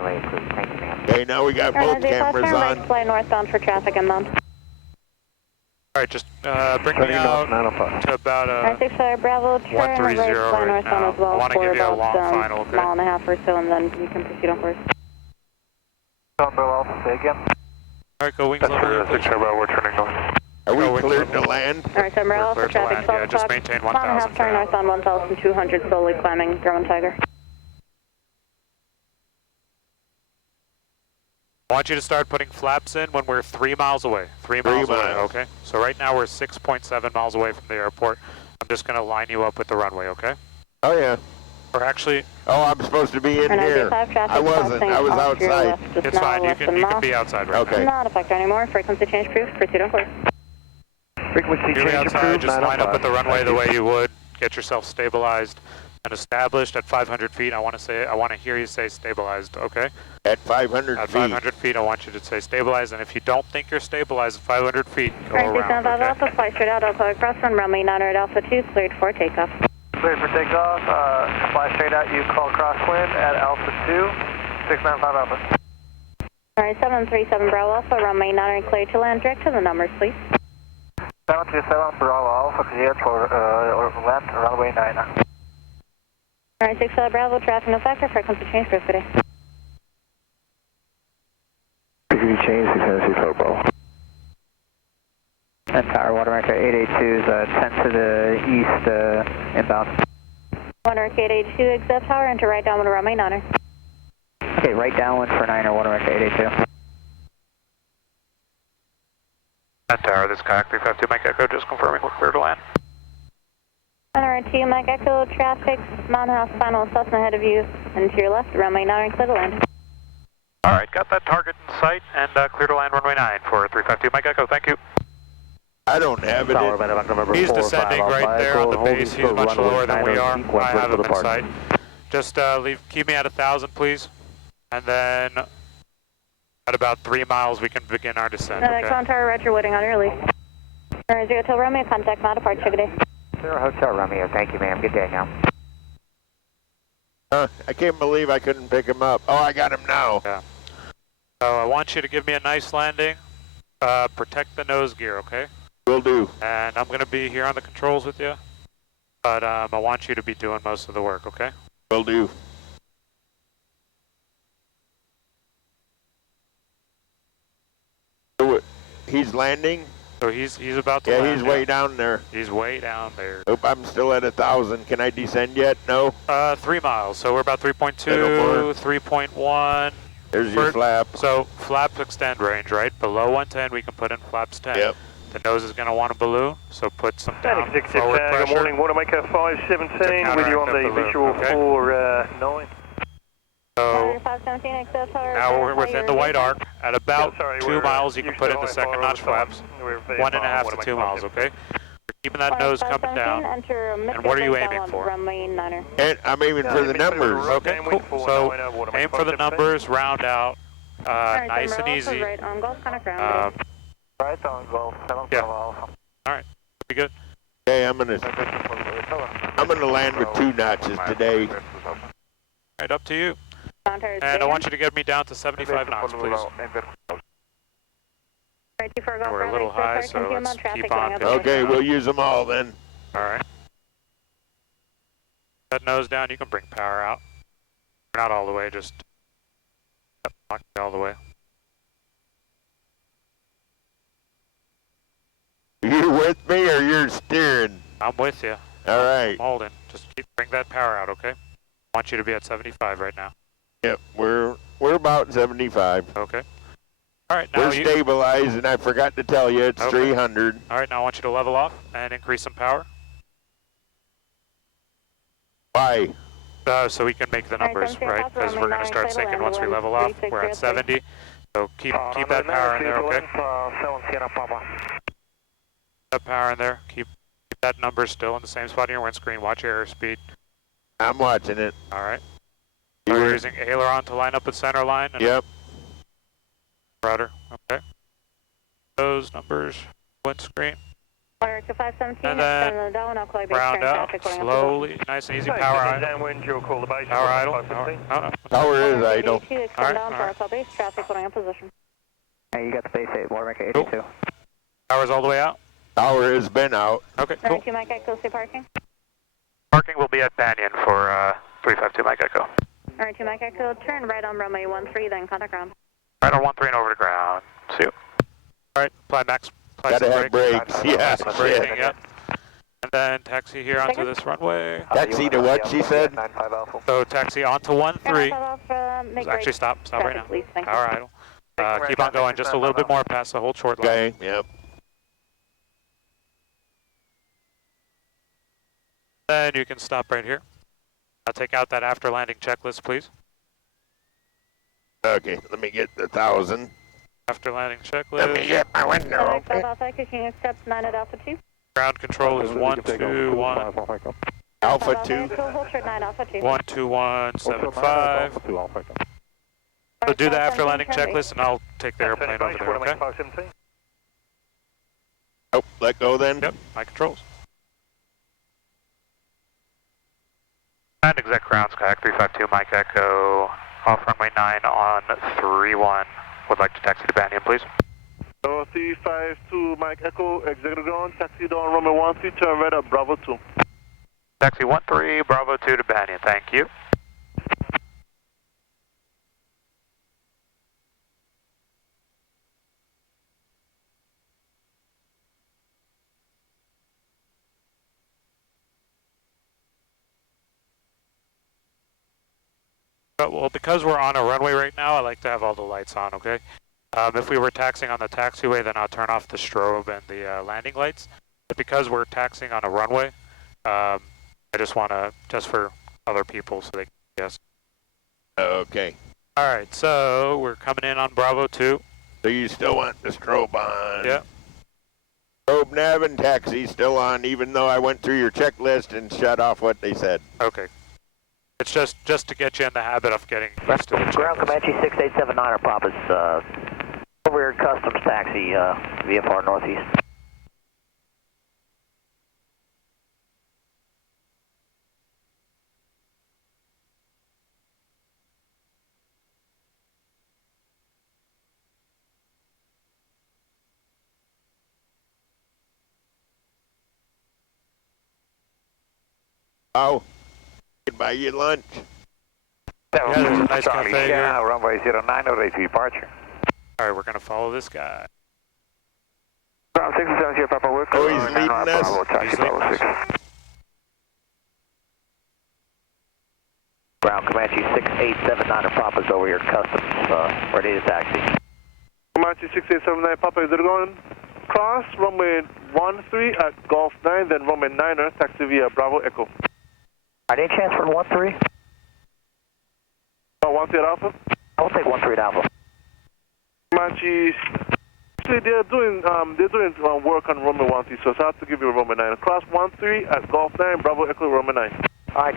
Okay, now we got both cameras on. Fly northbound for traffic inbound. Alright, just bring me out to about 130 Bravo, turn right, fly northbound now. as well. I want to give you a long final, okay? Mile and a half or so, and then you can proceed on course. Say again. Alright, go wings level. 6 we're turning north. Are we cleared to land? Alright, so Merrill for traffic, 12 yeah, just maintain 1,000 mile and a half, turn northbound 1,200, slowly climbing German Tiger. I want you to start putting flaps in when we're 3 miles away. 3 miles away, okay? So right now we're 6.7 miles away from the airport. I'm just going to line you up with the runway, okay? Oh, yeah. Or actually... Oh, I'm supposed to be in here. I wasn't. I was outside. It's fine. You can be outside right now. Not a factor anymore. Frequency change proof. Proceed on course. Frequency change outside. approved. Just line up with the runway the way you would. Get yourself stabilized and established at 500 feet. I want to hear you say stabilized, okay? At 500 feet. At 500 feet, I want you to say stabilized. And if you don't think you're stabilized at 500 feet, go around, okay? Alpha, fly straight out, Alpha cross run, runway 900 Alpha 2, cleared for takeoff. Cleared for takeoff. Fly straight out. You call crosswind at Alpha 2, 695 Alpha. Alright, 737 Bravo Alpha, runway 900 cleared to land. Direct to the numbers, please. 737 Bravo Alpha, cleared for land, runway 9. Alright, 6 Bravo, traffic no factor, frequency change proof today. Frequency change, 604 Bravo. And power watermark 882 is 10 to the east, inbound. Watermark 882, exit power, enter right downwind runway 9. Okay, right downwind for 9 watermark 882. And tower, this is Skyhawk 352 Mike Echo, just confirming we're clear to land. NRT, Mike Echo, traffic, Mountain House, final Cessna ahead of you, and to your left, runway 9, clear to land. Alright, got that target in sight, and clear to land runway 9 for 352 Mike Echo, thank you. I don't have it. He's descending right there on the base. He's much lower than we are. I have him in sight. Just keep me at 1,000, please. And then at about 3 miles, we can begin our descent. Okay? Tower, Roger, waiting on your lead. 0 Hotel Romeo, contact Mount Departure, good day. 0 Hotel Romeo, thank you, ma'am. Good day now. I can't believe I couldn't pick him up. Oh, I got him now. Yeah. So I want you to give me a nice landing. Protect the nose gear, okay? Will do. And I'm going to be here on the controls with you. But I want you to be doing most of the work, okay? Will do. So he's landing? So he's about to land. Yeah, he's way down there. He's way down there. Nope, I'm still at 1,000. Can I descend yet? No? 3 miles. So we're about 3.2, 3.1. There's your flap. So flaps extend range, right? Below 110, we can put in flaps 10. Yep. The nose is going to want a balloon, so put some down Static forward pressure. Good morning, Watermaker 517 with you on the visual for 9. So now we're within the white arc. At about 2 miles, you can put in the second notch flaps. 1.5 to 2 miles, okay? We're keeping that nose coming down. And what are you aiming for? And I'm aiming for the numbers. Okay, cool. So aim for the numbers, round out, nice and easy. Right on Golf, 7 Yeah. Alright, be good. Okay, I'm gonna land with 2 notches today. Alright, up to you. And I want you to get me down to 75 knots, please. We're a little high, so let's keep on. Okay, we'll use them all then. Alright. That nose down, you can bring power out. Not all the way, just lock it all the way. You with me or you're steering? I'm with you. All right. I'm holding. Just bring that power out, okay? I want you to be at 75 right now. Yep, we're about 75. Okay. All right, now we're stabilized, and I forgot to tell you it's 300. All right, now I want you to level off and increase some power. Why? So we can make the numbers, right? Because we're going to start sinking once we level off. We're at 70, so keep that power in there, okay? That power in there. Keep that number still in the same spot on your windscreen. Watch your airspeed. I'm watching it. All right. So we're using aileron to line up with center line. And yep. Rudder. Okay. Those numbers. Windscreen. America 517, And then extend the Darwin, I'll call you base round turn out, traffic, going up slowly, nice and easy, power idle. Downwind, you'll call the base. Power idle, power, Power is idle. extend Alright, down to our alright. call base traffic, going up position. Hey, you got the base 8, America 82. Cool. Power's all the way out? Power has been out. Okay, cool. 92 Mike Echo, stay parking. Parking will be at Banyan for 352 Mike Echo. 92 Mike Echo, turn right on runway 13, then contact ground. Right on 13 and over to ground. See you. Alright, apply max. Apply Gotta some have brakes. Yeah, Some braking, shit. yep. And then taxi here onto this runway. Taxi to what, she said? So taxi onto 13. Make Actually, stop right now. please, thank Power idle. Keep on going, just a little bit more past the whole short line. Okay, yep. Then you can stop right here. I'll take out that after landing checklist, please. Okay, let me get the 1,000. After landing Let me checklist. get my window open. Alpha, can you accept 9 at Alpha 2? Ground control is 121. Alpha 2. Hold short 9 Alpha 2. 12175. So do the after landing checklist and I'll take the airplane over there, okay? Oh, let go then? Yep, my controls. And exec ground, Skyhawk 352 Mike Echo, off runway 9 on 31. Would like to taxi to Banyan, please. 352 Mike Echo, executive ground, taxi down runway 13, turn right up, Bravo 2. Taxi 13, Bravo 2 to Banyan, thank you. Well, because we're on a runway right now, I like to have all the lights on, okay? If we were taxiing on the taxiway, then I'll turn off the strobe and the landing lights. But because we're taxiing on a runway, I just want to, just for other people so they can guess. Okay. All right, so we're coming in on Bravo 2. So you still want the strobe on? Yep. Strobe, nav, and taxi still on, even though I went through your checklist and shut off what they said. Okay. It's just to get you in the habit of getting used to the Ground checklist. Comanche 6879 or Pop is over here customs taxi, VFR Northeast. Oh, can buy you lunch. Yeah, there's a nice cafe here. Runway 09, ready to departure. All right, we're going to follow this guy. Ground 67 here, Papa Wood. Oh, he's leading us? He's leading us. Ground Comanche 6879 or Papa's over here customs, ready to taxi. Comanche 6879, Papa, is it going cross runway 13 at Golf 9, then runway 9er, taxi via Bravo Echo. Any chance for 13? 13 at Alpha? I'll take 13 at Alpha. Comanche, actually they're doing work on runway 13, so I have to give you a runway 9. Cross 13 at Golf 9, Bravo Echo, runway 9. Alright,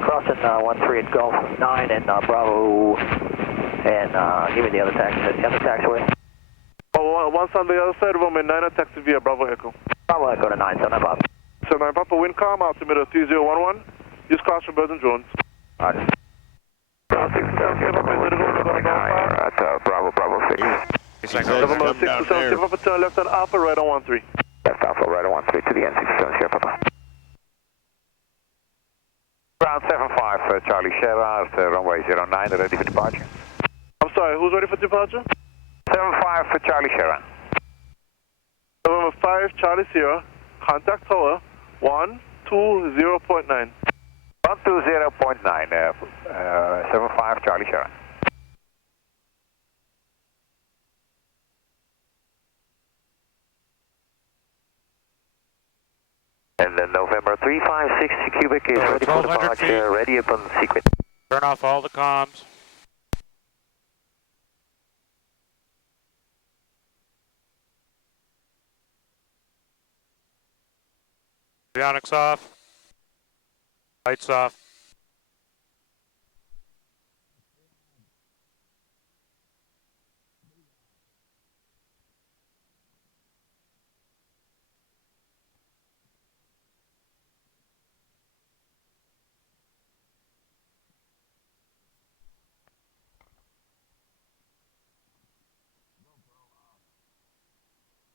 crossing 13 at Golf 9 and Bravo, and give me the other taxiway. Oh, once on the other side, runway 9er, taxi via Bravo Echo. Bravo Echo to 979 Papa. 79 Papa, wind calm, altimeter 3011. Use caution for birds and drones. Alright. Ground 67 Papa, is it going Alright, Bravo 6. He's He like, says oh, come down there. Papa, turn left on Alpha, right on 13. Left Alpha, right on 13 to the N67 here, Papa. Ground 75, Charlie Sierra, runway 09, ready for departure. I'm sorry, who's ready for departure? 75 for Charlie Sierra. November 5, Charlie Sierra, contact tower 120.9. 120.9, 75 Charlie Sierra. And then November 356 cubic is ready for 1,200 departure, feet. ready upon sequence. turn off all the comms. Avionics off. Lights off.